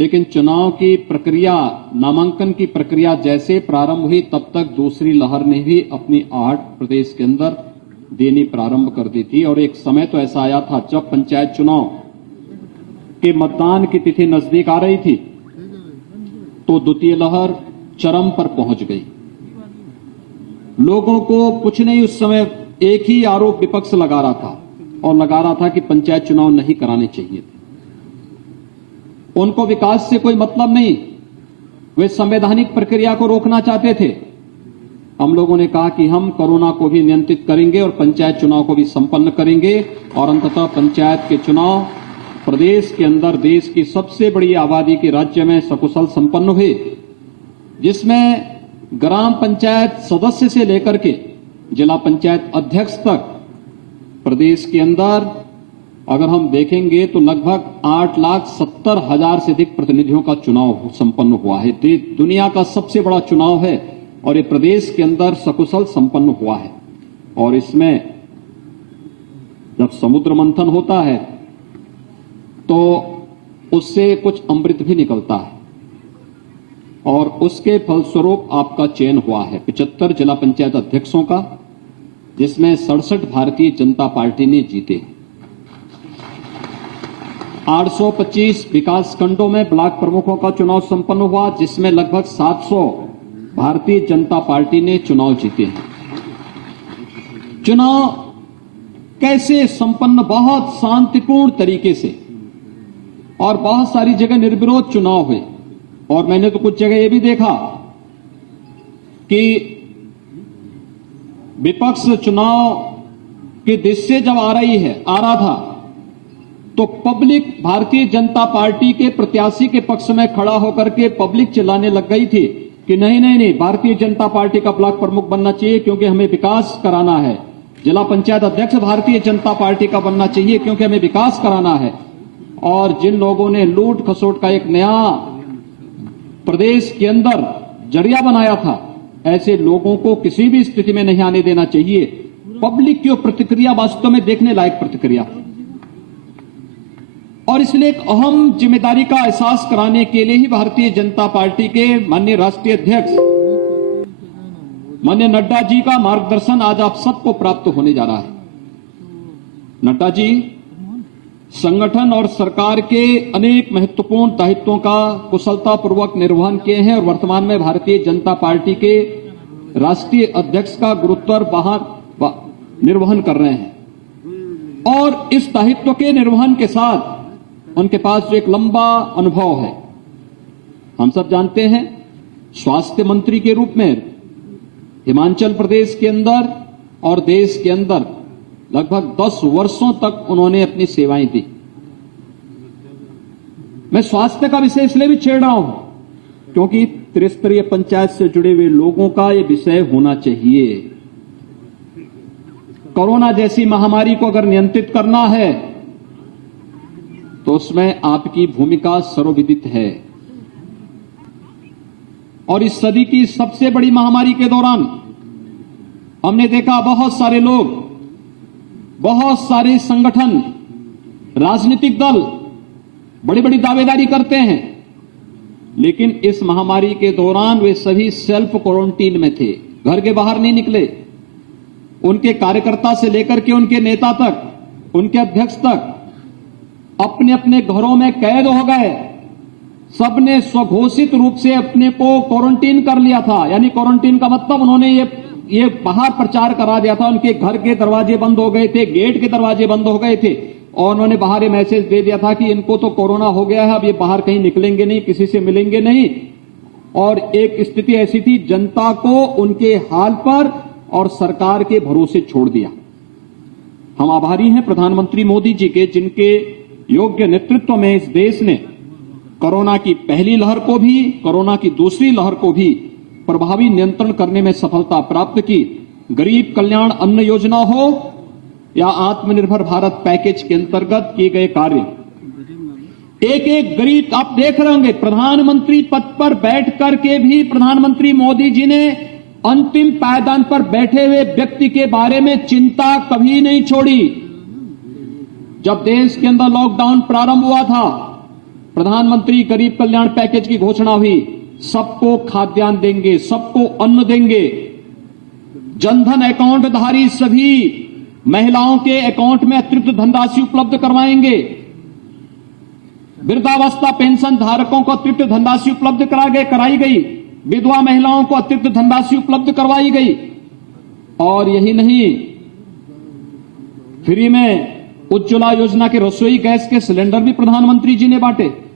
लेकिन चुनाव की प्रक्रिया, नामांकन की प्रक्रिया जैसे प्रारंभ हुई तब तक दूसरी लहर ने भी अपनी आहट प्रदेश के अंदर देनी प्रारंभ कर दी थी। और एक समय तो ऐसा आया था जब पंचायत चुनाव के मतदान की तिथि नजदीक आ रही थी तो द्वितीय लहर चरम पर पहुंच गई। लोगों को कुछ नहीं, उस समय एक ही आरोप विपक्ष लगा रहा था और लगा रहा था कि पंचायत चुनाव नहीं कराने चाहिए थे। उनको विकास से कोई मतलब नहीं, वे संवैधानिक प्रक्रिया को रोकना चाहते थे। हम लोगों ने कहा कि हम कोरोना को भी नियंत्रित करेंगे और पंचायत चुनाव को भी संपन्न करेंगे और अंततः पंचायत के चुनाव प्रदेश के अंदर देश की सबसे बड़ी आबादी के राज्य में सकुशल संपन्न हुए, जिसमें ग्राम पंचायत सदस्य से लेकर के जिला पंचायत अध्यक्ष तक प्रदेश के अंदर अगर हम देखेंगे तो लगभग 8,70,000 से अधिक प्रतिनिधियों का चुनाव संपन्न हुआ है। दुनिया का सबसे बड़ा चुनाव है और ये प्रदेश के अंदर सकुशल संपन्न हुआ है। और इसमें जब समुद्र मंथन होता है तो उससे कुछ अमृत भी निकलता है और उसके फलस्वरूप आपका चयन हुआ है 75 जिला पंचायत अध्यक्षों का, जिसमें 67 भारतीय जनता पार्टी ने जीते। 825 विकास खंडों में ब्लॉक प्रमुखों का चुनाव संपन्न हुआ, जिसमें लगभग 700 भारतीय जनता पार्टी ने चुनाव जीते हैं। चुनाव कैसे संपन्न? बहुत शांतिपूर्ण तरीके से और बहुत सारी जगह निर्विरोध चुनाव हुए। और मैंने तो कुछ जगह ये भी देखा कि विपक्ष चुनाव की दृश्य जब आ रहा था तो पब्लिक भारतीय जनता पार्टी के प्रत्याशी के पक्ष में खड़ा होकर के पब्लिक चिल्लाने लग गई थी कि नहीं नहीं नहीं, भारतीय जनता पार्टी का ब्लॉक प्रमुख बनना चाहिए क्योंकि हमें विकास कराना है। जिला पंचायत अध्यक्ष भारतीय जनता पार्टी का बनना चाहिए क्योंकि हमें विकास कराना है। और जिन लोगों ने लूट खसोट का एक नया प्रदेश के अंदर जरिया बनाया था, ऐसे लोगों को किसी भी स्थिति में नहीं आने देना चाहिए। पब्लिक की प्रतिक्रिया वास्तव में देखने लायक प्रतिक्रिया, और इसलिए एक अहम जिम्मेदारी का एहसास कराने के लिए ही भारतीय जनता पार्टी के माननीय राष्ट्रीय अध्यक्ष माननीय नड्डा जी का मार्गदर्शन आज आप सबको प्राप्त होने जा रहा है। नड्डा जी संगठन और सरकार के अनेक महत्वपूर्ण दायित्वों का कुशलतापूर्वक निर्वहन किए हैं और वर्तमान में भारतीय जनता पार्टी के राष्ट्रीय अध्यक्ष का गुरुत्वर बाहर निर्वहन कर रहे हैं। और इस दायित्व के निर्वहन के साथ उनके पास जो एक लंबा अनुभव है, हम सब जानते हैं, स्वास्थ्य मंत्री के रूप में हिमाचल प्रदेश के अंदर और देश के अंदर लगभग 10 वर्षों तक उन्होंने अपनी सेवाएं दी। मैं स्वास्थ्य का विषय इसलिए भी छेड़ रहा हूं क्योंकि त्रिस्तरीय पंचायत से जुड़े हुए लोगों का यह विषय होना चाहिए। कोरोना जैसी महामारी को अगर नियंत्रित करना है तो उसमें आपकी भूमिका सर्वविदित है। और इस सदी की सबसे बड़ी महामारी के दौरान हमने देखा बहुत सारे लोग, बहुत सारे संगठन, राजनीतिक दल बड़ी बड़ी दावेदारी करते हैं, लेकिन इस महामारी के दौरान वे सभी सेल्फ क्वारंटीन में थे, घर के बाहर नहीं निकले। उनके कार्यकर्ता से लेकर के उनके नेता तक, उनके अध्यक्ष तक अपने अपने घरों में कैद हो गए। सबने स्वघोषित रूप से अपने को क्वारंटीन कर लिया था। यानी क्वारंटीन का मतलब उन्होंने ये बाहर प्रचार करा दिया था, उनके घर के दरवाजे बंद हो गए थे, गेट के दरवाजे बंद हो गए थे और उन्होंने बाहर ये मैसेज दे दिया था कि इनको तो कोरोना हो गया है, अब ये बाहर कहीं निकलेंगे नहीं, किसी से मिलेंगे नहीं। और एक स्थिति ऐसी थी, जनता को उनके हाल पर और सरकार के भरोसे छोड़ दिया। हम आभारी हैं प्रधानमंत्री मोदी जी के, जिनके योग्य नेतृत्व में इस देश ने कोरोना की पहली लहर को भी, कोरोना की दूसरी लहर को भी प्रभावी नियंत्रण करने में सफलता प्राप्त की। गरीब कल्याण अन्न योजना हो या आत्मनिर्भर भारत पैकेज के अंतर्गत किए गए कार्य, एक एक गरीब, आप देख रहे होंगे प्रधानमंत्री पद पर बैठ करके भी प्रधानमंत्री मोदी जी ने अंतिम पायदान पर बैठे हुए व्यक्ति के बारे में चिंता कभी नहीं छोड़ी। जब देश के अंदर लॉकडाउन प्रारंभ हुआ था प्रधानमंत्री गरीब कल्याण पैकेज की घोषणा हुई, सबको खाद्यान्न देंगे, सबको अन्न देंगे। जनधन अकाउंट धारी सभी महिलाओं के अकाउंट में अतिरिक्त धनराशि उपलब्ध करवाएंगे। वृद्धावस्था पेंशन धारकों को अतिरिक्त धनराशि उपलब्ध कराई गई। विधवा महिलाओं को अतिरिक्त धनराशि उपलब्ध करवाई गई। और यही नहीं, फ्री में उज्ज्वला योजना के रसोई गैस के सिलेंडर भी प्रधानमंत्री जी ने बांटे।